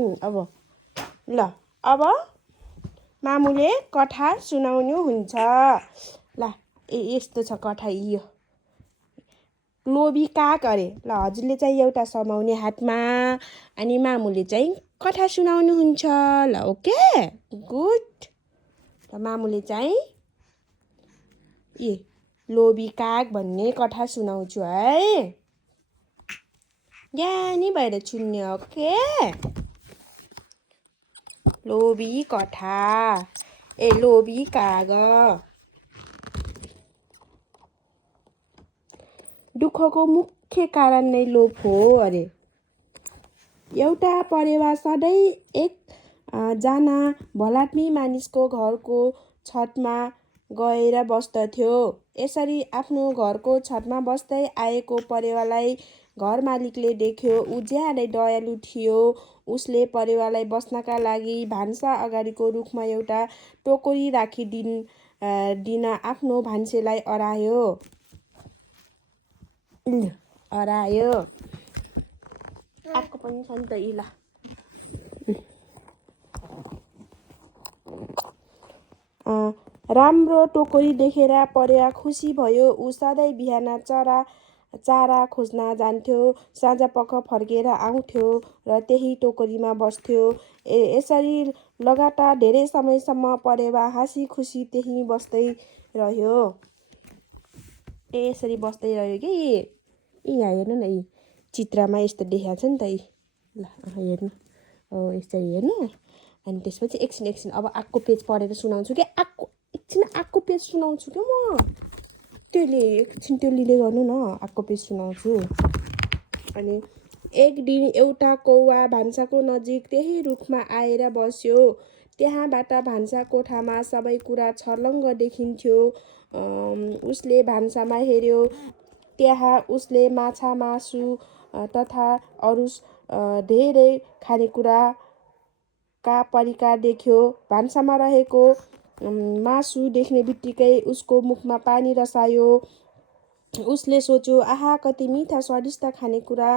अब ल अब मामुले कथा सुनाउनुहुन्छ। ल यस्तो छ कथा यो। लोभी काग अरे। ल हजुरले चाहिँ एउटा समाउने हातमा अनि मामुले चाहिँ कथा सुनाउनुहुन्छ। ल ओके गुड। र मामुले चाहिँ लोभी काग भन्ने कथा सुनाउँछु है। ज्ञानी भएर सुन्ने ओके। लोभी कथा। लोभी काग। दुःखको मुख्य कारण नै लोभ हो अरे। एउटा परेवा सधैँ एक जना भलात्मी मानिसको घरको छतमा गएर बस्दथ्यो। यसरी आफ्नो घरको छतमा बस्दै आएको परेवालाई घर मालिकले देख्यो। ऊ ज्यादै दयालु थियो। उसले परेवालाई बस्नका लागि भान्सा अगाडिको रुखमा एउटा टोकरी राखिदिन आफ्नो भान्सेलाई अरायो। आएको पनि छ नि त ल। राम्रो टोकरी देखेर परेवा खुसी भयो। ऊ सधैँ बिहान चारा खोज्न जान्थ्यो। साँझपख फर्केर आउँथ्यो र त्यही टोकरीमा बस्थ्यो। यसरी लगातार धेरै समयसम्म परेवा हाँसी खुसी त्यही बस्दै रह्यो। यसरी बस्दै रह्यो कि यहाँ हेर्नु न यी चित्रमा यस्तो देखाएको छ नि त। ल हेर्नु यसरी हेर्नु। अनि त्यसपछि एकछिन अब आएको पेज पढेर सुनाउँछु कि आएको पेज सुनाउँछु क्या म। एकछिन त्यो लिँदै गर्नु न। आएको पेज सुनाउँछु। अनि एक दिन एउटा कौवा भान्साको नजिक त्यही रुखमा आएर बस्यो। त्यहाँबाट भान्सा कोठामा सबै कुरा छर्लङ्ग देखिन्थ्यो। उसले भान्सामा हेर्यो। त्यहाँ उसले माछा मासु तथा अरू धेरै खानेकुराका परिकार देख्यो। भान्सामा रहेको मासु देख्ने बित्तिकै उसको मुखमा पानी रसायो। उसले सोच्यो आहा कति मिठा स्वादिष्ट खानेकुरा।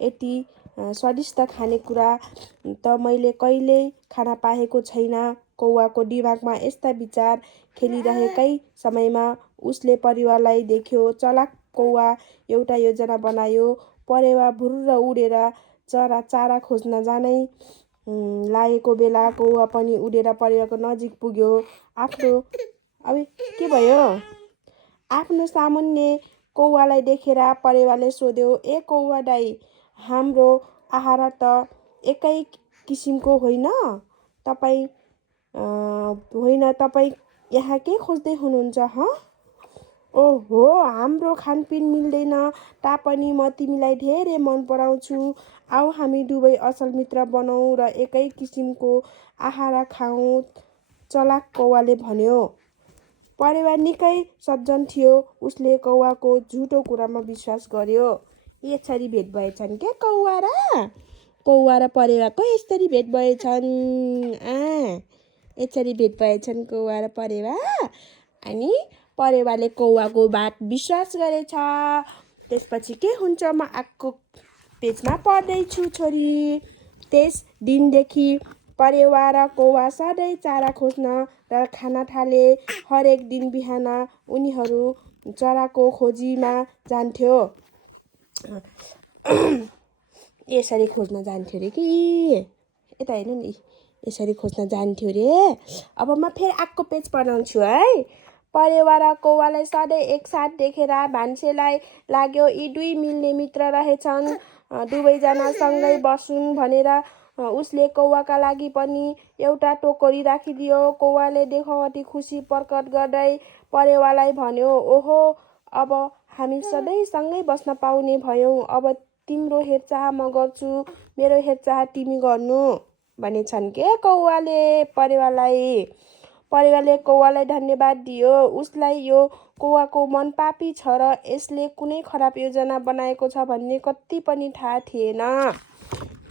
यति स्वादिष्ट खानेकुरा त मैले कहिल्यै खान पाएको छैन। कौवाको दिमागमा यस्ता विचार खेलिरहेकै समयमा उसले परेवालाई देख्यो। चलाक कौवा एउटा योजना बनायो। परेवा भुर्र उडेर चारा खोज्न जानै लागेको बेला कौवा पनि उडेर परेवाको नजिक पुग्यो। के भयो? आफ्नो सामुन्ने कौवालाई देखेर परेवाले सोध्यो, ए कौवा दाइ, हाम्रो आहार त एकै किसिमको होइन। तपाईँ यहाँ के खोज्दै हुनुहुन्छ? ओहो, हाम्रो खानपिन मिल्दैन तापनि म तिमीलाई धेरै मन पराउँछु। आऊ हामी दुवै असल मित्र बनौँ र एकै किसिमको आहार खाऊँ, चलाक कौवाले भन्यो। परेवा निकै सज्जन थियो। उसले कौवाको झुटो कुरामा विश्वास गर्यो। यसरी भेट भएछन् के कौवा र परेवाको यसरी भेट भएछन्। यसरी भेट भएछन् कौवा र परेवा। अनि परेवाले कौवाको बात विश्वास गरेछ। त्यसपछि के हुन्छ म आएको पेजमा पढ्दैछु छोरी। त्यस दिनदेखि परेवा र कौवा सधैँ चारा खोज्न र खान थाले। हरेक दिन बिहान उनीहरू चराको खोजीमा जान्थ्यो। यसरी खोज्न जान्थ्यो रे कि यता हेर्नु नि। यसरी खोज्न जान्थ्यो रे। अब म फेरि आएको पेज पढाउँछु है। परेवा र कौवालाई सधैँ एकसाथ देखेर भान्सेलाई लाग्यो यी दुई मिल्ने मित्र रहेछन्। दुवैजना सँगै बसुन् भनेर उसले कौवाका लागि पनि एउटा टोकरी राखिदियो। कौवाले देखावटी खुसी प्रकट गर्दै परेवालाई भन्यो, ओहो, अब हामी सधैँ सँगै बस्न पाउने भयौँ। अब तिम्रो हेरचाह म गर्छु, मेरो हेरचाह तिमी गर्नु भनेछन् के कौवाले परेवालाई। परेवाले कौवालाई धन्यवाद दियो। उसलाई यो कौवाको मन पापी छ र यसले कुनै खराब योजना बनाएको छ भन्ने कति पनि थाहा थिएन।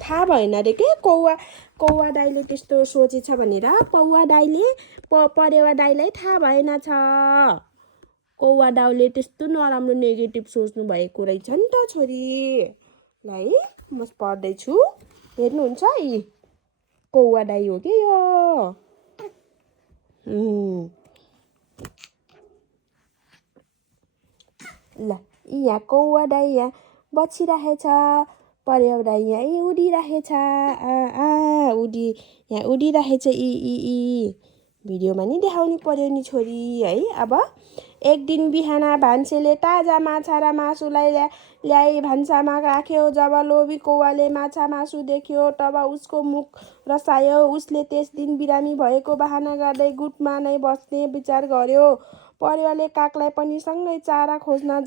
थाहा भएन रे के कौवा दाइले त्यस्तो सोचेछ भनेर। परेवा दाइलाई थाहा भएन छ। कौवा दाउले त्यस्तो नराम्रो नेगेटिभ सोच्नु भएको रहेछ नि त छोरी। ल है म पढ्दैछु हेर्नुहुन्छ। कौवा दाइ हो कि यो ल यहाँ कौवा दाइ यहाँ बसिरहेछ परेवा दाइ यहाँ उडिरहेछ यहाँ उडिरहेछ यी भिडियोमा नि देखाउनु पर्यो नि छोरी है। अब एक दिन बिहान भान्सेले ताजा माछा र मासुलाई ल्याई भान्सामा राख्यो। जब लोभी कौवाले माछा मासु देख्यो तब उसको मुख रसायो। उसले त्यस दिन बिरामी भएको बहाना गर्दै गुटमा नै बस्ने विचार गर्यो। परेवाले कागलाई पनि सँगै चारा खोज्न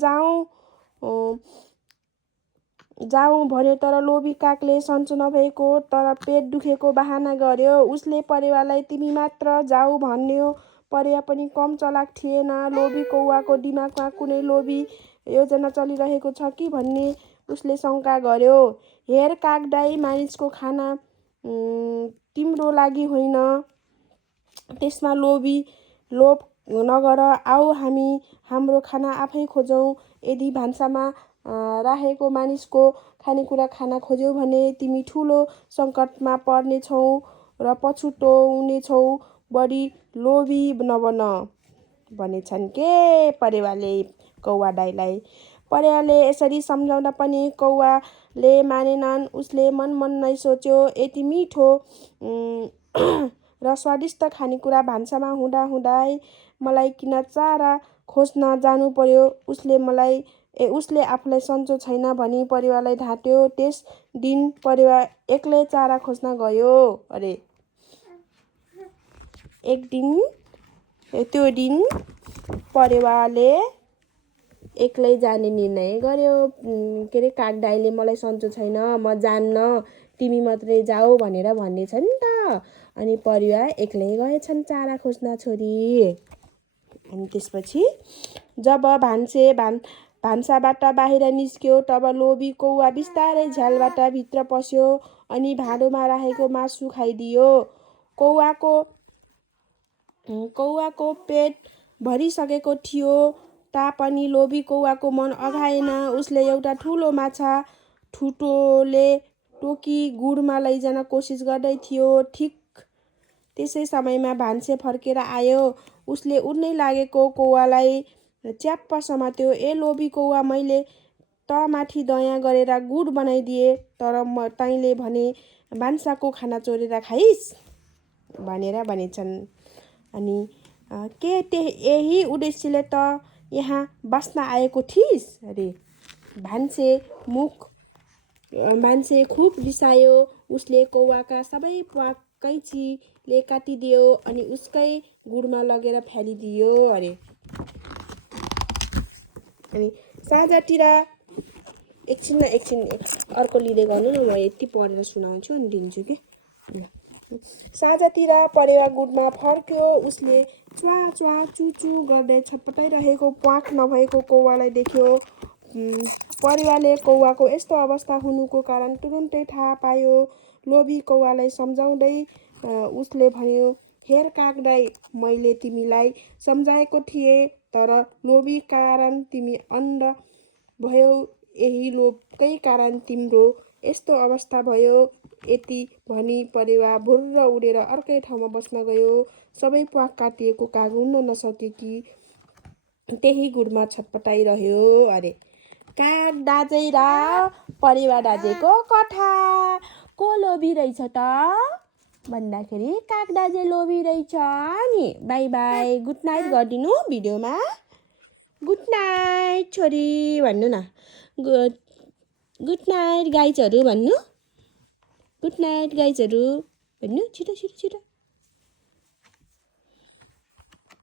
जाउँ भन्यो तर लोभी कागले सन्चो नभएको तर पेट दुखेको बहाना गर्यो। उसले परेवालाई तिमी मात्र जाऊ भन्यो। परेवा पनि कम चलाक थिएन। लोभी कौवाको दिमागमा कुनै लोभी योजना चलिरहेको छ कि भन्ने उसले शङ्का गर्यो। हेर काग दाइ, मानिसको खाना तिम्रो लागि होइन, त्यसमा लोभ नगर। आऊ हामी हाम्रो खाना आफै खोजौँ। यदि भान्सामा राखेको मानिसको खानेकुरा खान खोज्यौ भने तिमी ठुलो सङ्कटमा पर्नेछौ र पछुताउनेछौ। बढी लोभी नबन भनेछन् के परेवाले कौवा दाइलाई। परेवाले यसरी सम्झाउँदा पनि कौवाले मानेनन्। उसले मन नै सोच्यो, यति मिठो र स्वादिष्ट खानेकुरा भान्सामा हुँदाहुँदै मलाई किन चारा खोज्न जानु पर्यो। उसले आफूलाई सन्चो छैन भनी परेवालाई ढाँट्यो। त्यस दिन परेवा एक्लै चारा खोज्न गयो। त्यो दिन परेवाले एक्लै जाने निर्णय गर्यो। के अरे काग दाइले मलाई सन्चो छैन, म जान्न, तिमी मात्रै जाऊ भनेर भन्नेछ नि त। अनि परेवा एक्लै गएछन् चारा खोज्न छोरी। अनि त्यसपछि जब भान्साबाट बाहिर निस्क्यो तब लोभी कौवा बिस्तारै झ्यालबाट भित्र पस्यो अनि भाँडोमा राखेको मासु खाइदियो। कौवाको पेट भरिसकेको थियो तापनि लोभी कौवाको मन अघाएन। उसले एउटा ठुलो माछा ठुटोले टोकी गुडमा लैजान कोसिस गर्दै थियो। ठिक त्यसै समयमा भान्से फर्केर आयो। उसले उड्नै लागेको कौवालाई च्याप्प समात्यो। ए लोभी कौवा, मैले त माथि दया गरेर गुड बनाइदिए, तर तैँले भने भान्साको खाना चोरेर खाइस् भनेर भनेछन्। अनि के यही उद्देश्यले त यहाँ बस्न आएको थिइस् अरे। भान्से खुब रिसायो। उसले कौवाका सबै प्वाक कैचीले काटिदियो अनि उसकै गुडमा लगेर फ्यालिदियो अरे। अनि साँझतिर एकछिन अर्को लिँदै गर्नु न, म यति पढेर सुनाउँछु अनि दिन्छु कि। साँझतिर परेवा गुडमा फर्क्यो। उसले च्वा च्वा चुचु गर्दै छटपटाइरहेको प्वाख नभएको कौवालाई देख्यो। परेवाले कौवाको यस्तो अवस्था हुनुको कारण तुरुन्तै थाहा पायो। लोभी कौवालाई सम्झाउँदै उसले भन्यो, हेर काग दाइ, मैले तिमीलाई सम्झाएको थिएँ, तर लोभी कारण तिमी अन्ध भयौ। यही लोभकै कारण तिम्रो यस्तो अवस्था भयो। यति भनी परेवा भुर्र उडेर अर्कै ठाउँमा बस्न गयो। सबै प्वाख काटिएको काग उड्न नसकेकी त्यही गुडमा छटपटाइरह्यो अरे। काग दाजै र परेवा दाजेको कथा। को लोभी रहेछ त भन्दाखेरि काग दाजे लोभी रहेछ नि। बाई बाई, गुड नाइट गरिदिनु भिडियोमा। गुड नाइट छोरी भन्नु न। गुड नाइट गाइजहरू भन्नु। गुड नाइट गाइजहरू भन्नु छिटो।